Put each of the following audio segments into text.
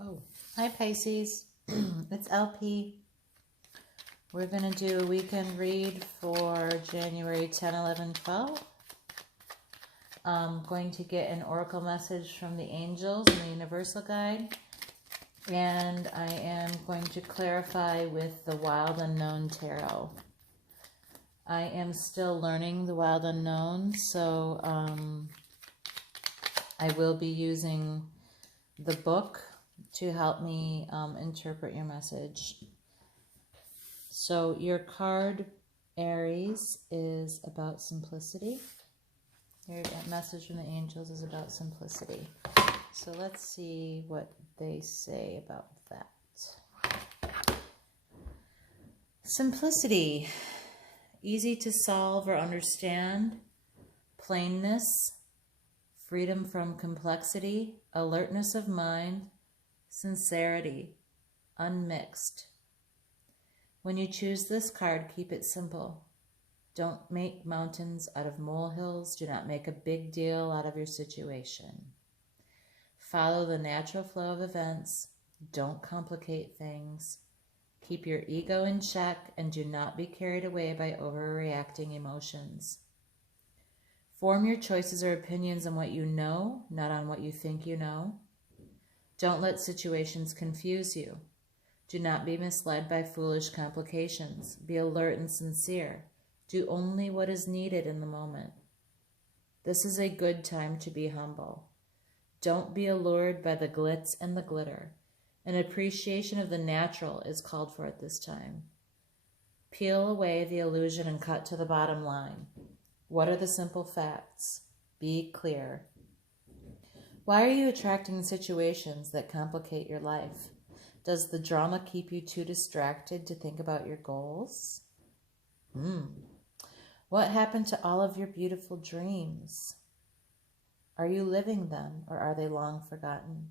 Whoa. Hi, Pisces. It's LP. We're going to do a weekend read for January 10, 11, 12. I'm going to get an oracle message from the angels and the universal guide. And I am going to clarify with the Wild Unknown Tarot. I am still learning the Wild Unknown, so I will be using the book to help me interpret your message. So your card, Aries, is about simplicity. Your message from the angels is about simplicity. So let's see what they say about that. Simplicity. Easy to solve or understand. Plainness. Freedom from complexity. Alertness of mind. Sincerity. Unmixed. When you choose this card, keep it simple. Don't make mountains out of molehills. Do not make a big deal out of your situation. Follow the natural flow of events. Don't complicate things. Keep your ego in check and do not be carried away by overreacting emotions. Form your choices or opinions on what you know, not on what you think you know. Don't let situations confuse you. Do not be misled by foolish complications. Be alert and sincere. Do only what is needed in the moment. This is a good time to be humble. Don't be allured by the glitz and the glitter. An appreciation of the natural is called for at this time. Peel away the illusion and cut to the bottom line. What are the simple facts? Be clear. Why are you attracting situations that complicate your life? Does the drama keep you too distracted to think about your goals? What happened to all of your beautiful dreams? Are you living them, or are they long forgotten?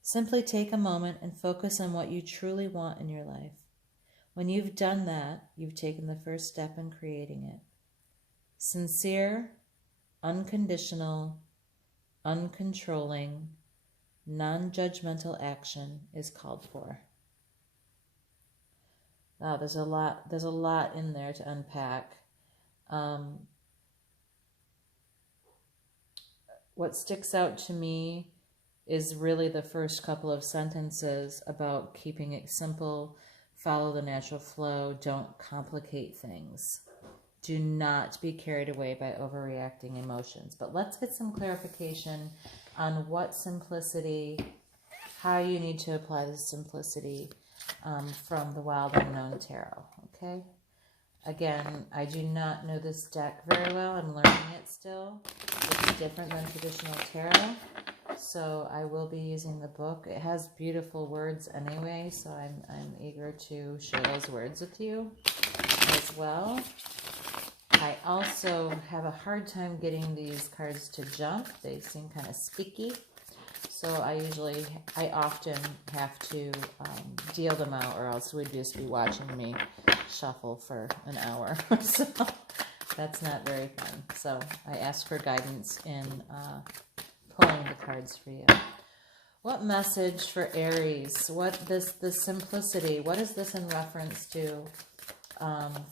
Simply take a moment and focus on what you truly want in your life. When you've done that, you've taken the first step in creating it. Sincere, unconditional, uncontrolling, non-judgmental action is called for. Wow, there's a lot in there to unpack. What sticks out to me is really the first couple of sentences about keeping it simple, follow the natural flow, don't complicate things. Do not be carried away by overreacting emotions. But let's get some clarification on what simplicity, how you need to apply the simplicity from the Wild Unknown Tarot, okay? Again, I do not know this deck very well. I'm learning it still. It's different than traditional tarot, so I will be using the book. It has beautiful words anyway, so I'm eager to share those words with you as well. I also have a hard time getting these cards to jump. They seem kind of sticky, so I often have to deal them out, or else we'd just be watching me shuffle for an hour. So that's not very fun. So I ask for guidance in pulling the cards for you. What message for Aries? The simplicity? What is this in reference to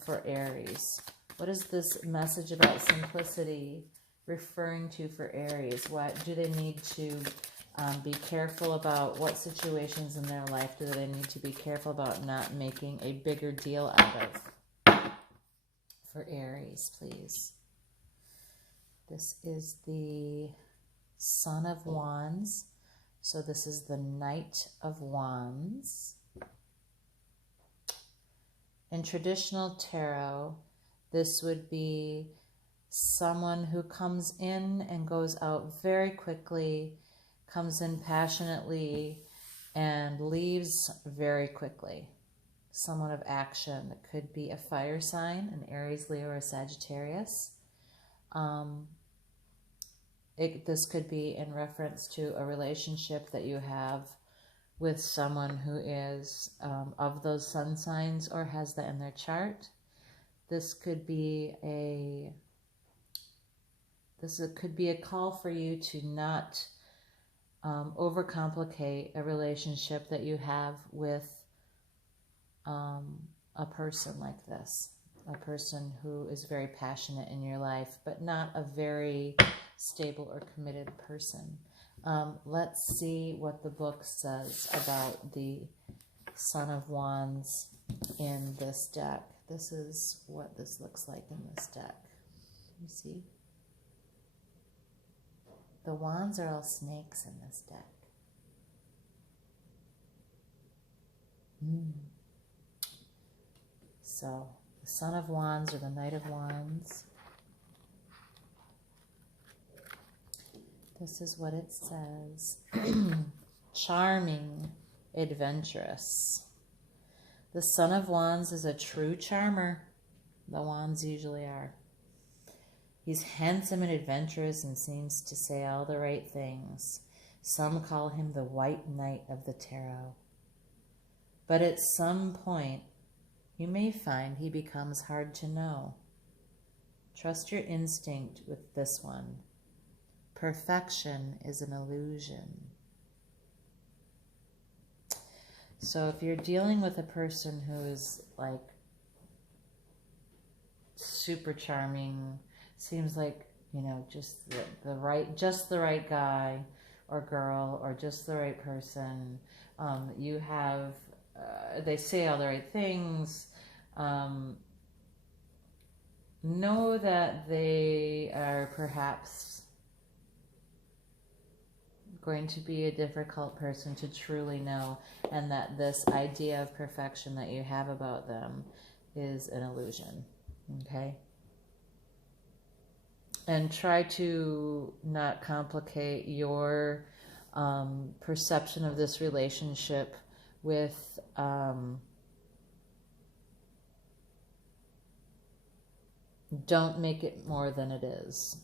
for Aries? What is this message about simplicity referring to for Aries? What do they need to be careful about? What situations in their life do they need to be careful about not making a bigger deal out of? For Aries, please. This is the Son of Wands. So this is the Knight of Wands. In traditional tarot, this would be someone who comes in and goes out very quickly, comes in passionately, and leaves very quickly. Someone of action. It could be a fire sign, an Aries, Leo, or Sagittarius. This could be in reference to a relationship that you have with someone who is of those sun signs or has that in their chart. This could be a call for you to not overcomplicate a relationship that you have with a person like this, a person who is very passionate in your life, but not a very stable or committed person. Let's see what the book says about the Son of Wands in this deck. This is what this looks like in this deck. You see? The wands are all snakes in this deck. So, the Son of Wands or the Knight of Wands. This is what it says. Charming, adventurous. The Son of Wands is a true charmer. The wands usually are. He's handsome and adventurous and seems to say all the right things. Some call him the White Knight of the Tarot. But at some point, you may find he becomes hard to know. Trust your instinct with this one. Perfection is an illusion. So if you're dealing with a person who is like super charming, seems like, you know, just the right guy or girl or just the right person, you have, they say all the right things, know that they are perhaps going to be a difficult person to truly know, and that this idea of perfection that you have about them is an illusion, okay? And try to not complicate your perception of this relationship with don't make it more than it is.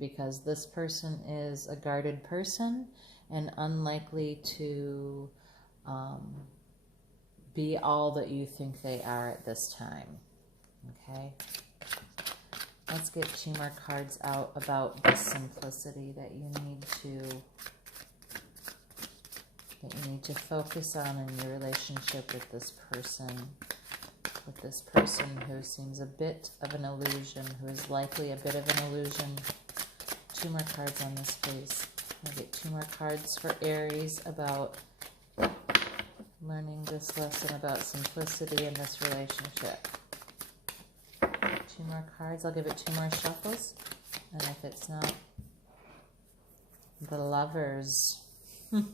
Because this person is a guarded person and unlikely to be all that you think they are at this time. Okay? Let's get 2 more cards out about the simplicity that you need to focus on in your relationship with this person. With this person who seems a bit of an illusion, who is likely a bit of an illusion. 2 more cards on this, please. I'll get 2 more cards for Aries about learning this lesson about simplicity in this relationship. 2 more cards. I'll give it 2 more shuffles. And if it's not, the Lovers. Look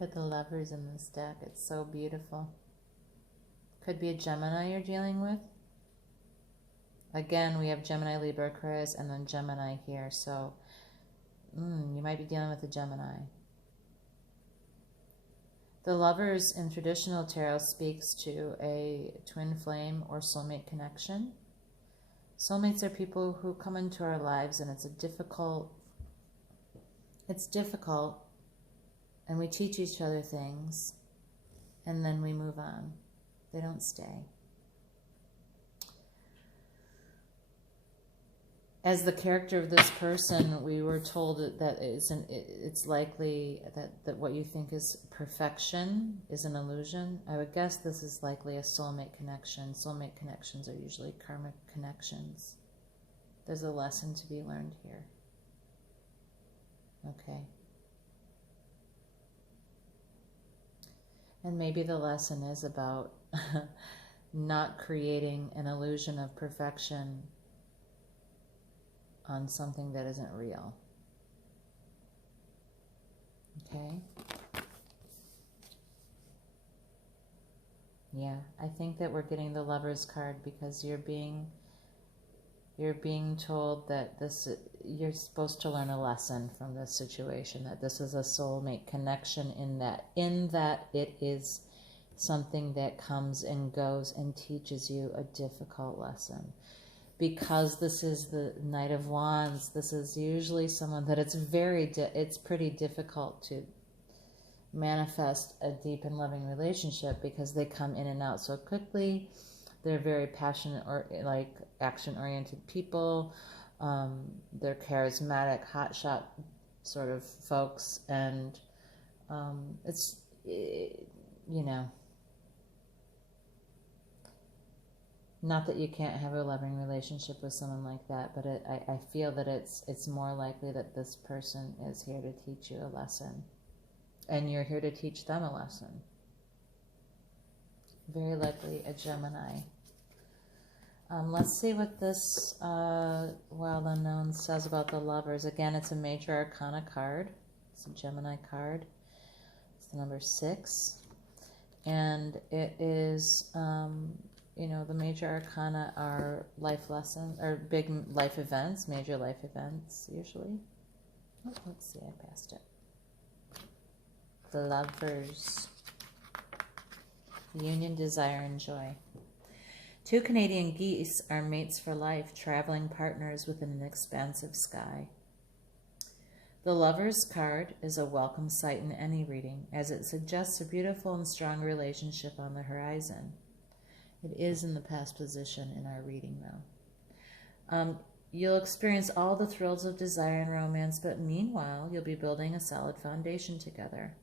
at the Lovers in this deck. It's so beautiful. Could be a Gemini you're dealing with. Again, we have Gemini, Libra, Aquarius, and then Gemini here. So, you might be dealing with a Gemini. The Lovers in traditional tarot speaks to a twin flame or soulmate connection. Soulmates are people who come into our lives, and it's difficult, and we teach each other things, and then we move on. They don't stay. As the character of this person, we were told that it's likely that what you think is perfection is an illusion. I would guess this is likely a soulmate connection. Soulmate connections are usually karmic connections. There's a lesson to be learned here. Okay. And maybe the lesson is about not creating an illusion of perfection on something that isn't real. Okay? Yeah, I think that we're getting the Lovers card because you're being told that you're supposed to learn a lesson from this situation, that this is a soulmate connection in that it is something that comes and goes and teaches you a difficult lesson. Because this is the Knight of Wands, this is usually someone that it's pretty difficult to manifest a deep and loving relationship because they come in and out so quickly. They're very passionate or like action-oriented people. They're charismatic, hotshot sort of folks, and it's, you know, not that you can't have a loving relationship with someone like that, but I feel that it's more likely that this person is here to teach you a lesson, and you're here to teach them a lesson. Very likely a Gemini. Let's see what this Wild Unknown says about the Lovers. Again, it's a Major Arcana card. It's a Gemini card. It's the number 6. And it is, you know, the Major Arcana are life lessons, or big life events, major life events, usually. Oh, let's see, I passed it. The Lovers. Union, desire, and joy. 2 Canadian geese are mates for life, traveling partners within an expansive sky. The Lover's card is a welcome sight in any reading, as it suggests a beautiful and strong relationship on the horizon. It is in the past position in our reading, though. You'll experience all the thrills of desire and romance, but meanwhile, you'll be building a solid foundation together.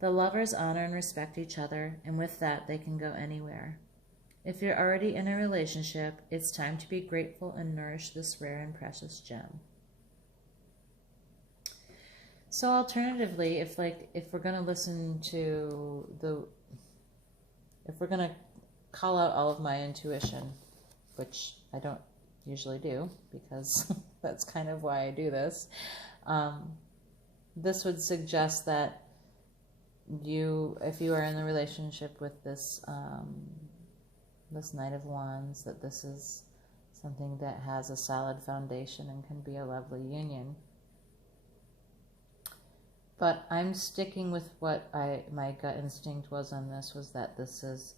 The lovers honor and respect each other, and with that, they can go anywhere. If you're already in a relationship, it's time to be grateful and nourish this rare and precious gem. So alternatively, if we're going to listen to if we're going to call out all of my intuition, which I don't usually do because that's kind of why I do this, this would suggest that if you are in a relationship with this this Knight of Wands, that this is something that has a solid foundation and can be a lovely union. But I'm sticking with what my gut instinct was on this, was that this is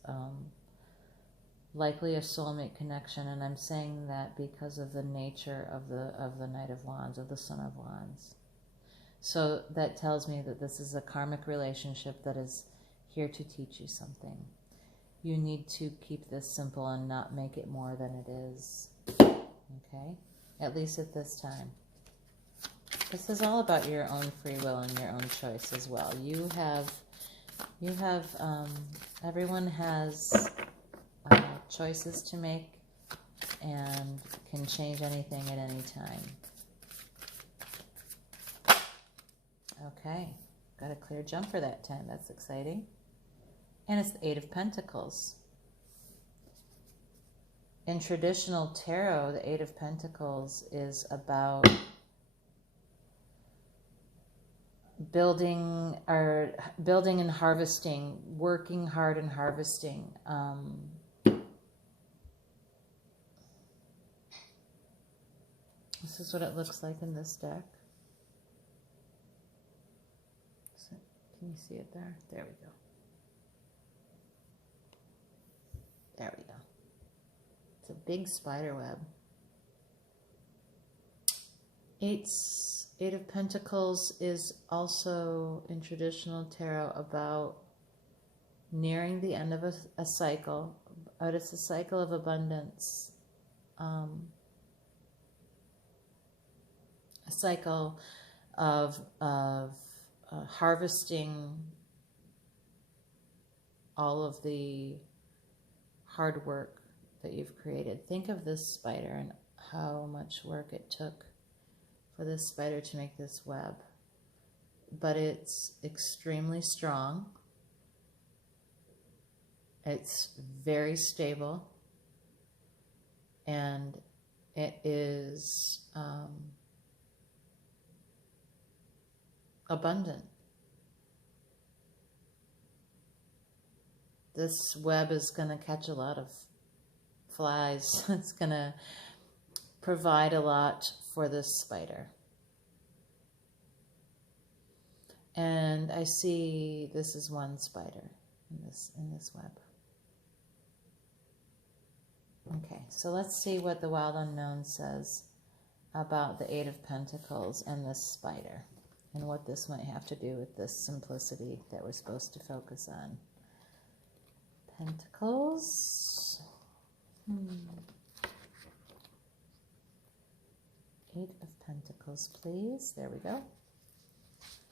likely a soulmate connection, and I'm saying that because of the nature of the Knight of Wands, of the Son of Wands. So that tells me that this is a karmic relationship that is here to teach you something. You need to keep this simple and not make it more than it is. Okay? At least at this time. This is all about your own free will and your own choice as well. Everyone has choices to make and can change anything at any time. Okay, got a clear jump for that time. That's exciting. And it's the 8 of Pentacles. In traditional tarot, the 8 of Pentacles is about building and harvesting, working hard and harvesting. This is what it looks like in this deck. So, can you see it there? There we go. There we go. It's a big spider web. Eight of Pentacles is also in traditional tarot about nearing the end of a cycle, but it's a cycle of abundance. A cycle of harvesting all of the hard work that you've created. Think of this spider and how much work it took for this spider to make this web. But it's extremely strong. It's very stable. And it is abundant. This web is going to catch a lot of flies. It's going to provide a lot for this spider. And I see this is one spider in this web. Okay, so let's see what the Wild Unknown says about the 8 of Pentacles and this spider, and what this might have to do with this simplicity that we're supposed to focus on. Pentacles. 8 of Pentacles, please. There we go.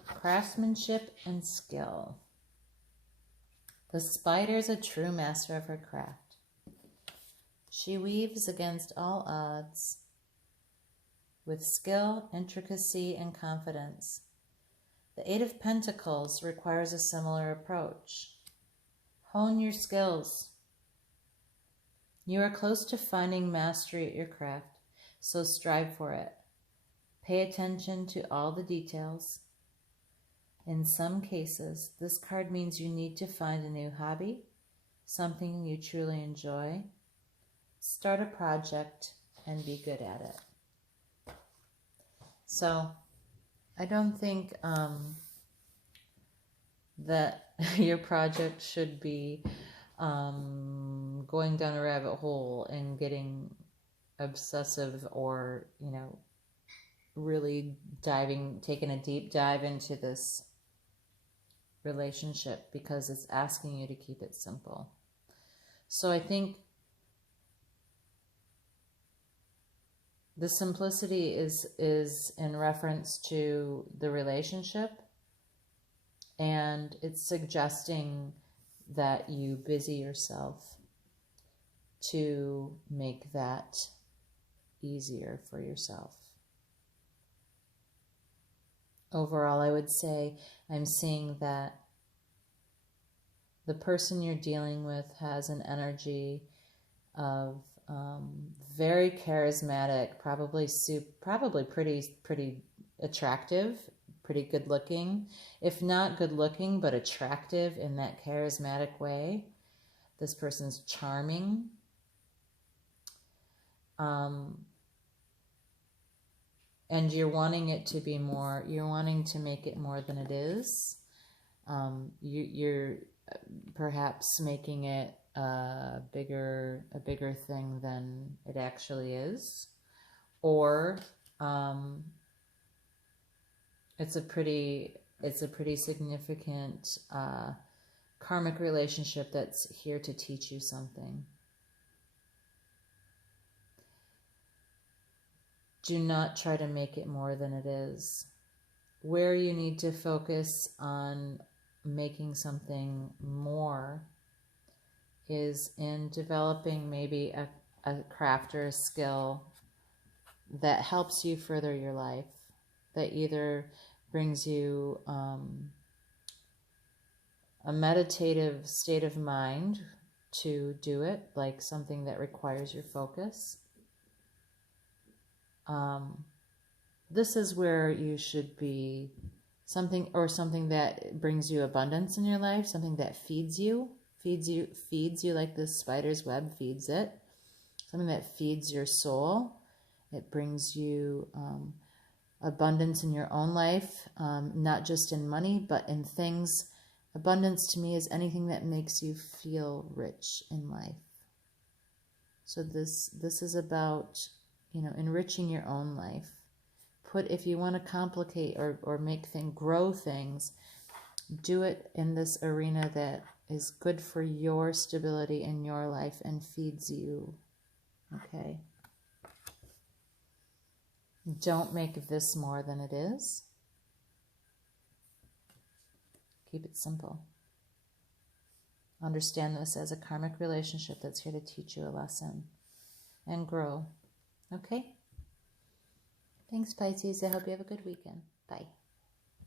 Craftsmanship and skill. The spider is a true master of her craft. She weaves against all odds with skill, intricacy, and confidence. The Eight of Pentacles requires a similar approach. Hone your skills. You are close to finding mastery at your craft, so strive for it. Pay attention to all the details. In some cases, this card means you need to find a new hobby, something you truly enjoy. Start a project and be good at it. So, I don't think that your project should be going down a rabbit hole and getting obsessive or, really taking a deep dive into this relationship, because it's asking you to keep it simple. So I think the simplicity is in reference to the relationship, and it's suggesting that you busy yourself to make that easier for yourself. Overall, I would say I'm seeing that the person you're dealing with has an energy of very charismatic, probably pretty attractive, pretty good looking. If not good looking, but attractive in that charismatic way. This person's charming. And you're wanting it to be more, you're wanting to make it more than it is. You're perhaps making it a bigger thing than it actually is. Or it's a pretty significant karmic relationship that's here to teach you something. Do not try to make it more than it is. Where you need to focus on making something more is in developing maybe a craft or a skill that helps you further your life, that either brings you a meditative state of mind to do it, like something that requires your focus. This is where you should be something that brings you abundance in your life, something that feeds you like this spider's web feeds it, something that feeds your soul. It brings you abundance in your own life, not just in money, but in things. Abundance to me is anything that makes you feel rich in life. So this is about enriching your own life. If you want to complicate or grow things, do it in this arena that is good for your stability in your life and feeds you. Okay? Don't make this more than it is. Keep it simple. Understand this as a karmic relationship that's here to teach you a lesson and grow. Okay? Thanks, Pisces. I hope you have a good weekend. Bye.